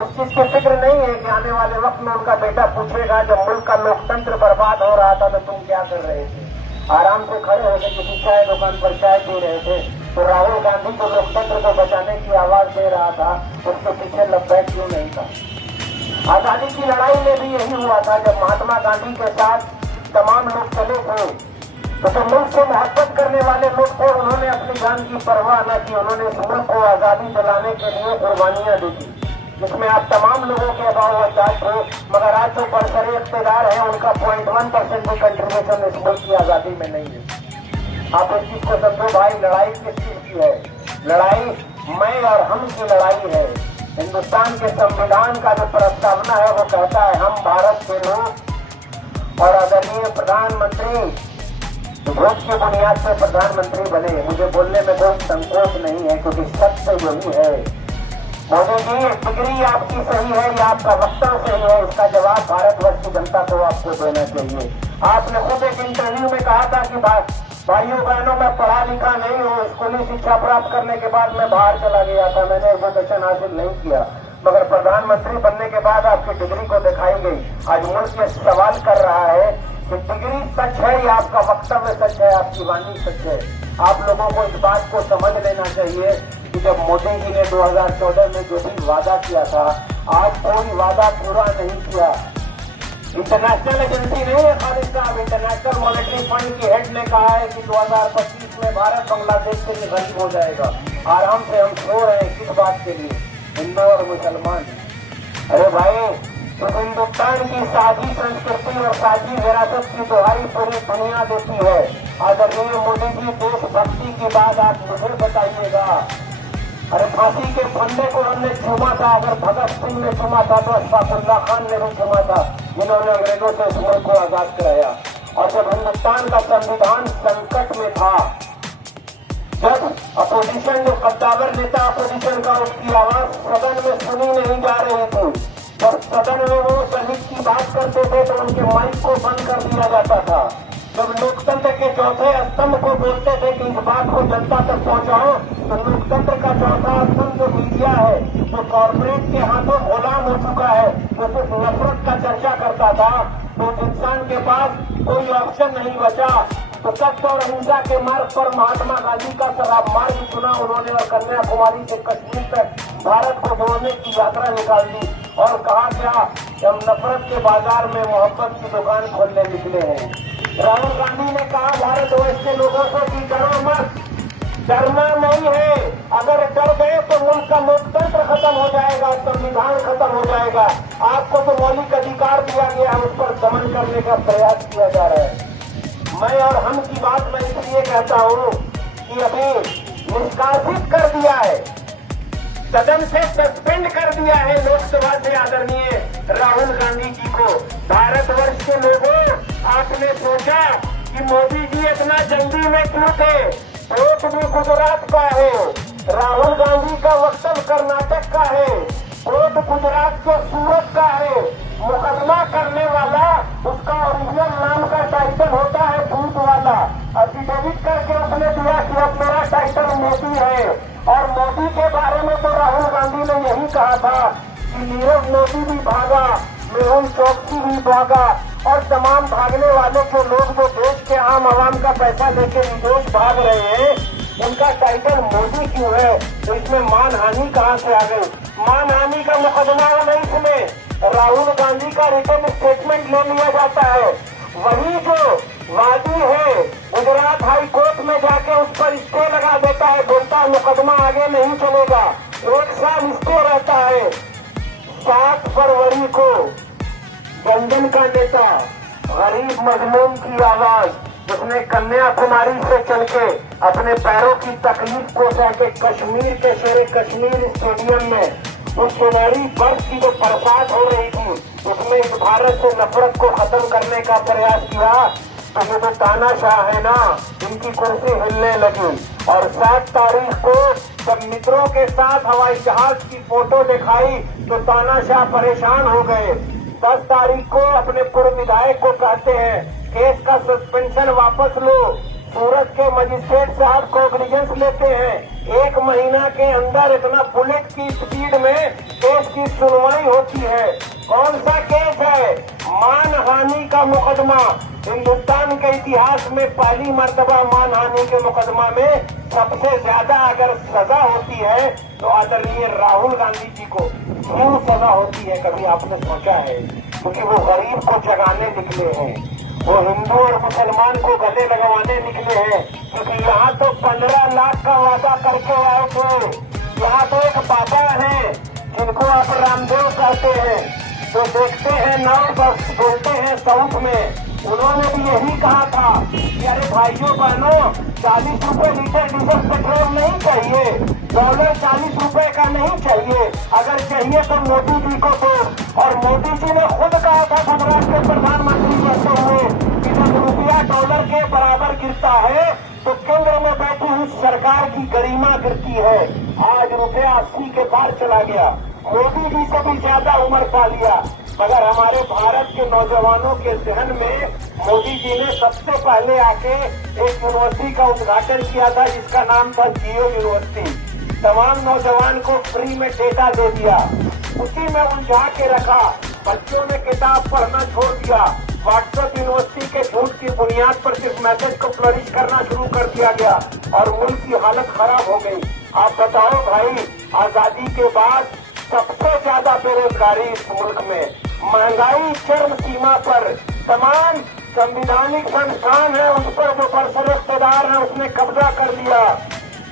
उस चीज की फिक्र नहीं है कि आने वाले वक्त में उनका बेटा पूछेगा जब मुल्क का लोकतंत्र बर्बाद हो रहा था तो तुम क्या कर रहे थे। आराम से खड़े होकर किसी चाय दुकान पर चाय पी रहे थे तो राहुल गांधी जो लोकतंत्र को बचाने की आवाज दे रहा था उसके पीछे लब्बैक क्यों नहीं था। आजादी की लड़ाई में भी यही हुआ था। जब महात्मा गांधी के साथ तमाम लोग चले थे तो मुल्क से मोहब्बत करने वाले लोग थे, उन्होंने अपनी जान की परवाह न की। उन्होंने इस मुल्क को आजादी दिलाने के लिए कुर्बानियां दी थी, जिसमें आप तमाम लोगों के अभाव थे। मगर आज जो बरसरे इख्तियार है उनका 0.1% भी कंट्रीब्यूशन इस मुल्क की आजादी में नहीं है। आप इस चीज को समझो भाई, लड़ाई किस चीज की है? लड़ाई मैं और हम की लड़ाई है। हिंदुस्तान के संविधान का जो प्रस्तावना है वो कहता है हम भारत के लोग और आदरणीय प्रधानमंत्री वोट की बुनियाद पर प्रधानमंत्री बने। मुझे बोलने में कोई संकोच नहीं है क्योंकि सत्य यही है। मोदी जी, डिग्री आपकी सही है या आपका वक्तव्य सही है, इसका जवाब भारतवर्ष की जनता को आपको देना चाहिए। आपने खुद एक इंटरव्यू में कहा था कि भाइयों बहनों मैं पढ़ा लिखा नहीं हूँ, स्कूली शिक्षा प्राप्त करने के बाद मैं बाहर चला गया था, मैंने एजुकेशन हासिल नहीं किया। मगर प्रधानमंत्री बनने के बाद आपकी डिग्री को दिखाई गई। आज मुल्क ये सवाल कर रहा है कि डिग्री सच है या आपका वक्तव्य सच है, आपकी वाणी सच है। आप लोगों को इस बात को समझ लेना चाहिए कि जब मोदी जी ने 2014 में जो भी वादा किया था, आज कोई वादा पूरा नहीं किया। इंटरनेशनल एजेंसी नहीं है खालिद साहब, इंटरनेशनल मॉनेटरी फंड की हेड ने कहा है कि 2025 में भारत बांग्लादेश से गरीब हो जाएगा। आराम से हम सो रहे हैं किस बात के लिए? हिंदू और मुसलमान। अरे भाई, तो हिंदुस्तान की साझी संस्कृति और साझी विरासत की दुहाई पूरी दुनिया देती है। आदरणीय मोदी जी, देशभक्ति की बात आप मुझे बताइएगा। अरे फांसी के फंदे को हमने चूमा था, अगर भगत सिंह ने चूमा था तो अशफाकुल्लाह खान ने भी चूमा था, जिन्होंने अंग्रेजों से इस मुल्क को आजाद कराया। और जब हिंदुस्तान का संविधान संकट में था, जब अपोजिशन जो कद्दावर नेता अपोजिशन का, उसकी आवाज सदन में सुनी नहीं जा रही थी, जब सदन में वो शहीद की बात करते थे तो उनके माइक को बंद कर दिया जाता था। जब लोकतंत्र के चौथे स्तंभ को बोलते थे कि इस बात को जनता तक पहुंचाओ, तो लोकतंत्र का चौथा स्तंभ जो मीडिया है, जो कॉर्पोरेट के हाथों गुलाम हो चुका है, जो सिर्फ नफरत का चर्चा करता था, तो इंसान के पास कोई ऑप्शन नहीं बचा। तो सत्य और अहिंसा के मार्ग पर महात्मा गांधी का शराब मार्ग चुना उन्होंने और कन्याकुमारी से कश्मीर तक भारत को जोड़ने की यात्रा निकाल दी। और कहा गया कि हम नफरत के बाजार में मोहब्बत की दुकान खोलने निकले हैं। राहुल गांधी ने कहा भारतवर्ष के लोगों से कि डरो मत, डरना नहीं है। अगर डर गए तो मुल्क का लोकतंत्र खत्म हो जाएगा, संविधान खत्म हो जाएगा। आपको तो मौलिक अधिकार दिया गया है, उस पर दमन करने का प्रयास किया जा रहा है। मैं और हम की बात मैं इसलिए कहता हूँ कि अभी निष्कासित कर दिया है, सदन से सस्पेंड कर दिया है लोकसभा से आदरणीय राहुल गांधी जी को। भारतवर्ष के लोगों, आपने सोचा कि मोदी जी इतना जल्दी में क्यों थे? वोट भी गुजरात का है, राहुल गांधी का वक्तव्य कर्नाटक का है, वोट गुजरात के सूरत का है। मुकदमा करने वाला, उसका ओरिजिनल नाम का टाइटल होता है भूत वाला। एफिडेविट करके उसने दिया कि अब मेरा टाइटल मोदी है। और मोदी के बारे में तो राहुल गांधी ने यही कहा था कि नीरव मोदी भी भागा, मेहुल चौकसी भी भागा, और तमाम भागने वाले जो लोग जो देश के आम आवाम का पैसा लेके विदेश भाग रहे हैं, उनका टाइटल मोदी क्यों है? तो इसमें मानहानि कहाँ से आ गई? मानहानि का मुकदमा नहीं, इसमें राहुल गांधी का रिटर्न स्टेटमेंट ले लिया जाता है। वही जो वादी है गुजरात हाई कोर्ट में जाके उस पर स्टे लगा देता है, बोलता है मुकदमा आगे नहीं चलेगा, 1 साल स्टे रहता है। 7 फरवरी को लंदन का नेता, गरीब मजलूम की आवाज, उसने कन्याकुमारी से चल के अपने पैरों की तकलीफ को सह के कश्मीर के शेरे कश्मीर स्टेडियम में उस सुनहरी बर्फ की जो बरसात हो रही थी, उसमें इस भारत से नफरत को खत्म करने का प्रयास किया। तो ये जो तानाशाह है ना, इनकी कुर्सी हिलने लगी। और 7 तारीख को जब मित्रों के साथ हवाई जहाज की फोटो दिखाई तो तानाशाह परेशान हो गए। 10 तारीख को अपने पूर्व विधायक को कहते हैं केस का सस्पेंशन वापस लो, सूरत के मजिस्ट्रेट साहब कॉग्निजेंस लेते हैं, 1 महीना के अंदर इतना बुलेट की स्पीड में केस की सुनवाई होती है। कौन सा केस है? मानहानि का मुकदमा। हिंदुस्तान के इतिहास में पहली मर्तबा मानहानि के मुकदमा में सबसे ज्यादा अगर सजा होती है तो आदरणीय राहुल गांधी जी को क्यों सजा होती है, कभी आपने सोचा है? क्योंकि वो गरीब को जगाने निकले हैं, वो हिंदू और मुसलमान को गले लगवाने निकले हैं। क्योंकि यहाँ तो 15 लाख का वादा करके आए थे। यहाँ तो एक बाबा है जिनको आप रामदेव कहते हैं, जो देखते हैं नॉर्थ और बोलते हैं साउथ में। उन्होंने भी यही कहा था कि अरे भाइयों बहनों, 40 रुपए लीटर डीजल पेट्रोल नहीं चाहिए, डॉलर 40 रुपए का नहीं चाहिए, अगर चाहिए तो मोदी जी को दो। और मोदी जी ने खुद कहा था गुजरात के प्रधानमंत्री कहते हुए कि जब रुपया डॉलर के बराबर गिरता है तो केंद्र में बैठी हुई सरकार की गरिमा गिरती है। आज रुपया 80 के पार चला गया, मोदी जी से भी ज्यादा उम्र पा लिया। मगर हमारे भारत के नौजवानों के जहन में मोदी जी ने सबसे पहले आके एक यूनिवर्सिटी का उद्घाटन किया था जिसका नाम था जियो यूनिवर्सिटी। तमाम नौजवान को फ्री में डेटा दे दिया, उसी में उलझा के रखा। बच्चों ने किताब पढ़ना छोड़ दिया, व्हाट्सएप यूनिवर्सिटी के झूठ की बुनियाद पर सिर्फ मैसेज को फ्लरिश करना शुरू कर दिया गया और मुल्क की हालत खराब हो गई। आप बताओ भाई, आजादी के बाद सबसे ज्यादा बेरोजगारी इस मुल्क में, महंगाई चरम सीमा पर, तमाम संविधानिक संस्थान है उस पर जो बरसर है उसने कब्जा कर लिया।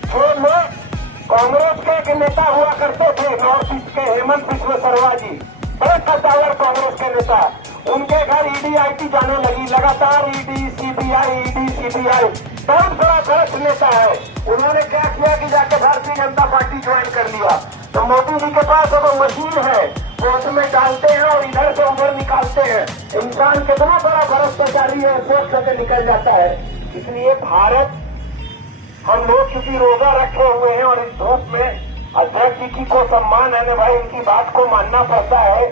जो लोग कांग्रेस के एक नेता हुआ करते थे नॉर्थ ईस्ट के, हेमंत बिस्व शर्मा जी, बड़े सत्तावर कांग्रेस के नेता, उनके घर ईडी आईटी जाने लगी, लगातार ईडी सीबीआई। बहुत बड़ा भ्रष्ट नेता है। उन्होंने क्या किया कि जाके भारतीय जनता पार्टी ज्वाइन कर लिया। तो मोदी जी के पास वो मशीन है, वो उसमें डालते हैं और इधर से उधर निकालते हैं। इंसान कितना बड़ा भ्रष्टाचारी है, सोच करके निकल जाता है। इसलिए भारत, हम लोग क्योंकि रोजा रखे हुए हैं और इस धूप में अध्यक्ष जी की को सम्मान है ना भाई, उनकी बात को मानना पड़ता है।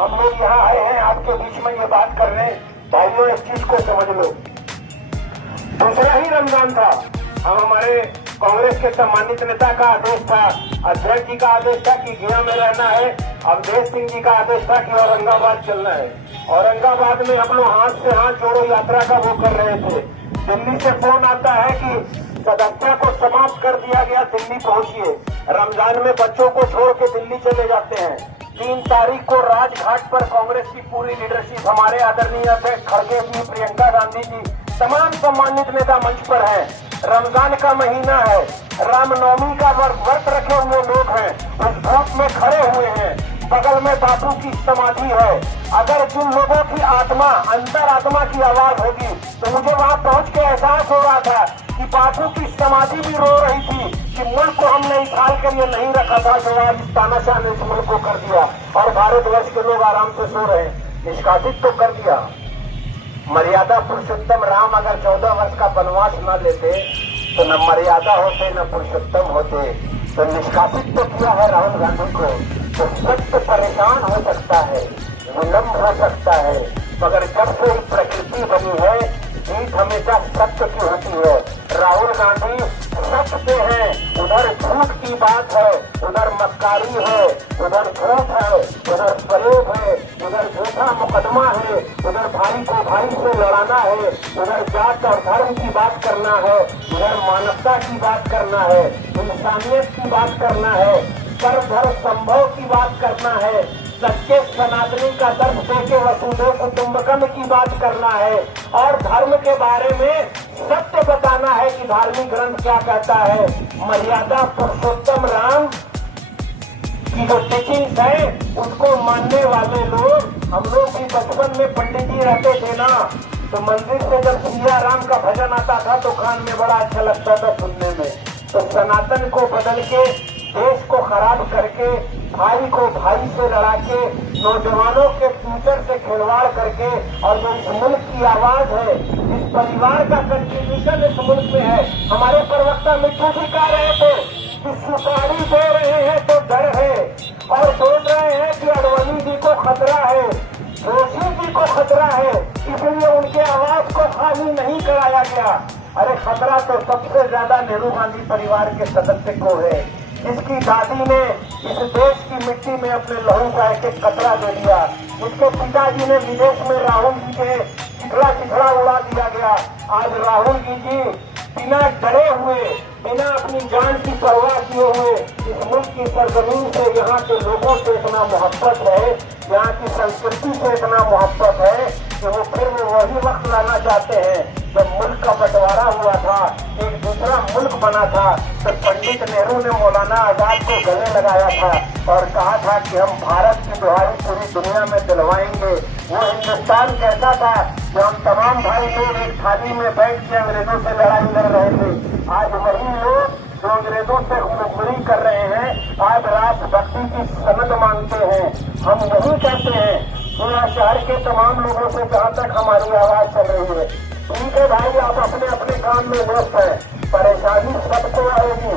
हम लोग यहाँ आए हैं आपके बीच में ये बात कर रहे हैं, भाइयों इस चीज को समझ लो। दूसरा ही रमजान था, हम हमारे कांग्रेस के सम्मानित नेता का आदेश था, अध्यक्ष जी का आदेश था कि गया में रहना है, अवधेश सिंह जी का आदेश था कि औरंगाबाद चलना है। औरंगाबाद में हम लोग हाथ से हाथ जोड़ो यात्रा का वो कर रहे थे। दिल्ली से फोन आता है कि सदस्यता को समाप्त कर दिया गया, दिल्ली पहुंचिए। रमजान में बच्चों को छोड़ के दिल्ली चले जाते हैं। 3 तारीख को राजघाट पर कांग्रेस की पूरी लीडरशिप, हमारे आदरणीय अध्यक्ष खड़गे जी, प्रियंका गांधी जी, तमाम सम्मानित नेता मंच पर हैं। रमजान का महीना है, रामनवमी का व्रत रखे हुए लोग हैं, उस धूप में खड़े हुए हैं, बगल में बापू की समाधि है। अगर जिन लोगों की आत्मा, अंतर आत्मा की आवाज होगी तो मुझे वहां पहुंच के एहसास हो रहा था कि बापू की समाधि भी रो रही थी कि मुल्क को हमने निकाल कर ये नहीं रखा था, जो आज इस तानाशाह ने इस मुल्क को कर दिया और भारतवर्ष के लोग आराम से सो रहे हैं। निष्कासित तो कर दिया। मर्यादा पुरुषोत्तम राम अगर 14 वर्ष का वनवास न लेते तो न मर्यादा होते न पुरुषोत्तम होते। तो निष्कासित तो किया है राहुल गांधी को। तो सत्य परेशान हो सकता है, विलम्ब हो सकता है, मगर जब से प्रकृति बनी है जीत हमेशा सत्य की होती है। राहुल गांधी सत्य पे है, उधर झूठ की बात है, उधर मक्कारी है, उधर झूठ है, उधर फरेब है, उधर झूठा मुकदमा है, उधर भाई को भाई से लड़ाना है, उधर जात और धर्म की बात करना है, उधर मानवता की बात करना है, इंसानियत की बात करना है, सर्वधर्म संभव की बात करना है, सच्चे सनातनी का दर्श देके वसुधैव कुटुंबकम की बात करना है और धर्म के बारे में सत्य बताना है कि धार्मिक ग्रंथ क्या कहता है। मर्यादा पुरुषोत्तम राम की जो टीचिंग्स है उसको मानने वाले लोग, हम लोग भी बचपन में पंडित जी रहते थे ना, तो मंदिर से जब सिया राम का भजन आता था तो कान में बड़ा अच्छा लगता था सुनने में। तो सनातन को बदल के, देश को खराब करके, भाई को भाई से लड़ा के, नौजवानों के फ्यूचर से खिलवाड़ करके, और जो इस मुल्क की आवाज है, इस परिवार का कंट्रीब्यूशन इस मुल्क में है। हमारे प्रवक्ता मिट्टू जी कह रहे थे कि सुपारी दे रहे हैं तो डर है, और बोल रहे हैं कि अडवाणी जी को खतरा है, जोशी जी को खतरा है, इसलिए उनके आवाज को खाली नहीं कराया गया। अरे खतरा तो सबसे ज्यादा नेहरू गांधी परिवार के सदस्य को है, जिसकी दादी ने इस देश की मिट्टी में अपने लहू का एक एक कतरा दे दिया। उसके पिताजी ने विदेश में राहुल जी के चिखड़ा उड़ा दिया गया। आज राहुल जी बिना डरे हुए, बिना अपनी जान की परवाह किए हुए इस मुल्क की सरजमीन से, यहाँ के लोगों से इतना मोहब्बत है, यहाँ की संस्कृति से इतना मोहब्बत है कि वो फिर वही वक्त लाना चाहते हैं जब मुल्क का बंटवारा हुआ था, एक दूसरा मुल्क बना था, तो पंडित नेहरू ने मौलाना आजाद को गले लगाया था और कहा था कि हम भारत की दुहाई पूरी दुनिया में दिलवाएंगे। वो हिंदुस्तान कैसा था जो हम तमाम भाई लोग एक थाली में बैठ के अंग्रेजों से लड़ाई लड़ रहे थे। आज वही लोग जो अंग्रेजों से खुदकुरी कर रहे हैं, आज राष्ट्रभक्ति की सनद मांगते हैं। हम यही कहते हैं पूरा शहर के तमाम लोगों से, जहाँ तक हमारी आवाज चल रही है, ठीक है भाई, आप अपने अपने काम में व्यस्त हैं, परेशानी सबको आएगी।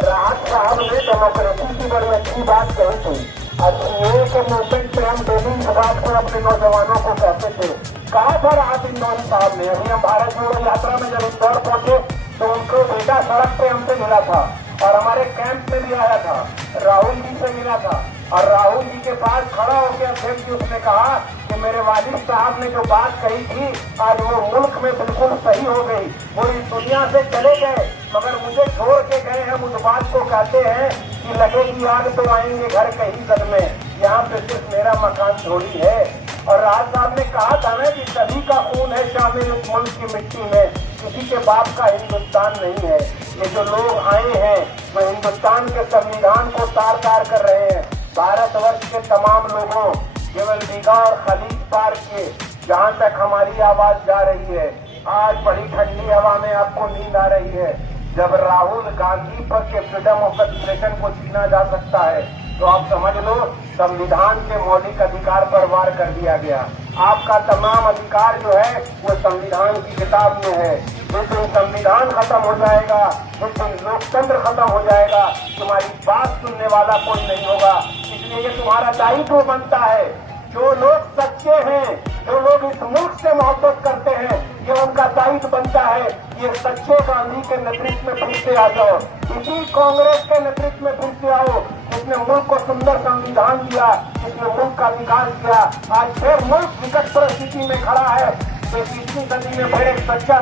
राहत साहब ने डेमोक्रेसी की बड़ी अच्छी बात कही थी। सीएए के मूवमेंट में हम डेली इस बात को अपने नौजवानों को कहते थे। कहा था राहत इंदौरी साहब ने, अभी हम भारत जोड़ो यात्रा में जब इंदौर पहुंचे तो उनको बेटा सड़क पे हमसे मिला था और हमारे कैंप में भी आया था, राहुल जी से मिला था और राहुल जी के पास खड़ा होकर अध्यक्ष जी उसने कहा कि मेरे वालिद साहब ने जो बात कही थी आज वो मुल्क में बिल्कुल सही हो गई। वो इस दुनिया से चले गए मगर मुझे छोड़ के गए हैं। उस बात को कहते हैं कि लगेगी आग तो आएंगे घर कहीं घर में, यहाँ पे सिर्फ मेरा मकान थोड़ी है। और राज साहब ने कहा था ना कि सभी का खून है शामिल इस मुल्क की मिट्टी में, किसी के बाप का हिंदुस्तान नहीं है। ये जो लोग आए हैं वो हिंदुस्तान के संविधान को तार तार कर रहे हैं। भारतवर्ष के तमाम लोगों, केवल दीघा और खलीज पार के, जहाँ तक हमारी आवाज जा रही है, आज बड़ी ठंडी हवा में आपको नींद आ रही है। जब राहुल गांधी पर के फ्रीडम ऑफ एक्सप्रेशन को छीना जा सकता है तो आप समझ लो संविधान के मौलिक अधिकार पर वार कर दिया गया। आपका तमाम अधिकार जो है वो संविधान की किताब में है। जिस दिन संविधान खत्म हो जाएगा, जिस दिन लोकतंत्र खत्म हो जाएगा, तुम्हारी बात सुनने वाला कोई नहीं होगा। इसलिए ये तुम्हारा दायित्व बनता है। जो लोग सच्चे हैं, जो लोग इस मुल्क से मोहब्बत करते हैं, ये उनका दायित्व बनता है। ये सच्चे गांधी के नेतृत्व में फिर से आ जाओ, इसी कांग्रेस के नेतृत्व में फिर से आओ, जिसने मुल्क को सुंदर संविधान दिया, जिसने मुल्क का विकास किया। आज फिर मुल्क विकट परिस्थिति में खड़ा है। 21वीं सदी में फिर एक सच्चा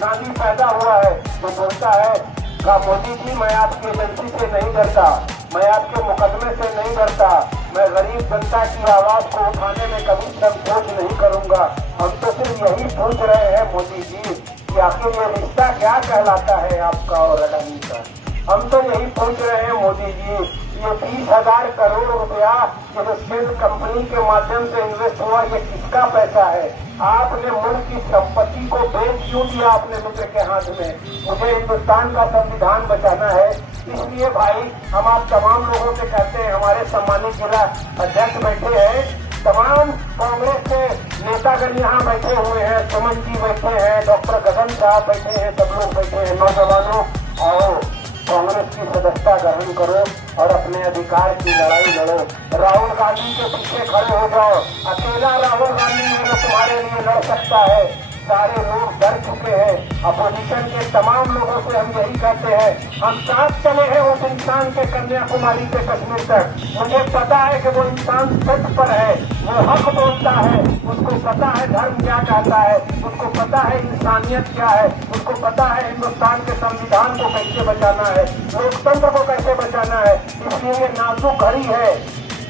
गांधी पैदा हुआ है जो बोलता है का मोदी जी मैं आपकी एजेंसी से नहीं डरता, मैं आपके मुकदमे से नहीं डरता, मैं गरीब जनता की आवाज को उठाने में कभी संकोच नहीं करूंगा। हम तो सिर्फ यही पूछ रहे हैं मोदी जी कि आखिर ये रिश्ता क्या कहलाता है आपका और अडानी का। हम तो यही पूछ रहे हैं मोदी जी, ये 20,000 करोड़ रुपया जो स्टील कंपनी के माध्यम से इन्वेस्ट हुआ, ये किसका पैसा है? आपने मुल्क की संपत्ति को बेच क्यों दिया अपने मित्र के हाथ में? मुझे हिंदुस्तान का संविधान बचाना है। इसलिए भाई हम आप तमाम लोगों से कहते हैं, हमारे सम्मानित जिला अध्यक्ष बैठे हैं, तमाम कांग्रेस के नेतागण यहाँ बैठे हुए हैं, सुमन जी बैठे हैं, डॉक्टर गगन साहब बैठे हैं, सब लोग बैठे हैं। नौजवानों आओ कांग्रेस की सदस्यता ग्रहण करो और अपने अधिकार की लड़ाई लड़ो। राहुल गांधी के पीछे खड़े हो जाओ। अकेला राहुल गांधी जो तुम्हारे लिए लड़ सकता है, सारे लोग डर चुके हैं। अपोजिशन के तमाम लोगों से हम यही कहते हैं, हम साथ चले हैं उस इंसान के कन्याकुमारी से कश्मीर तक। मुझे पता है कि वो इंसान सच पर है, वो हक बोलता है, उसको पता है धर्म क्या कहता है, उसको पता है इंसानियत क्या है, उसको पता है हिंदुस्तान के संविधान को कैसे बचाना है, लोकतंत्र को कैसे बचाना है। इसलिए ये नाजुक घड़ी है।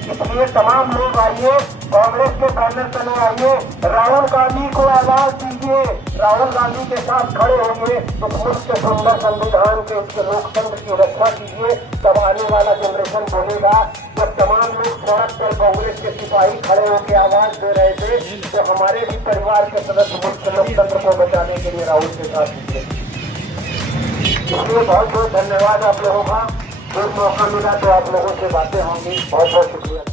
इसलिए तमाम लोग आइए, कांग्रेस के बैनर तले आइए, राहुल गांधी को आवाज दीजिए, राहुल गांधी के साथ खड़े होंगे तो मुल्क के सुंदर संविधान के उसके लोकतंत्र की रक्षा कीजिए। तब आने वाला जनरेशन बोलेगा जब तमाम लोग सड़क पर कांग्रेस के सिपाही खड़े होकर आवाज दे रहे थे तो हमारे भी परिवार के सदस्य मुल्क के लोकतंत्र को बचाने के लिए राहुल के साथ थे। इसलिए बहुत बहुत धन्यवाद आप लोगों का। फिर मौका मिला तो आप लोगों से बातें होंगी। बहुत बहुत शुक्रिया।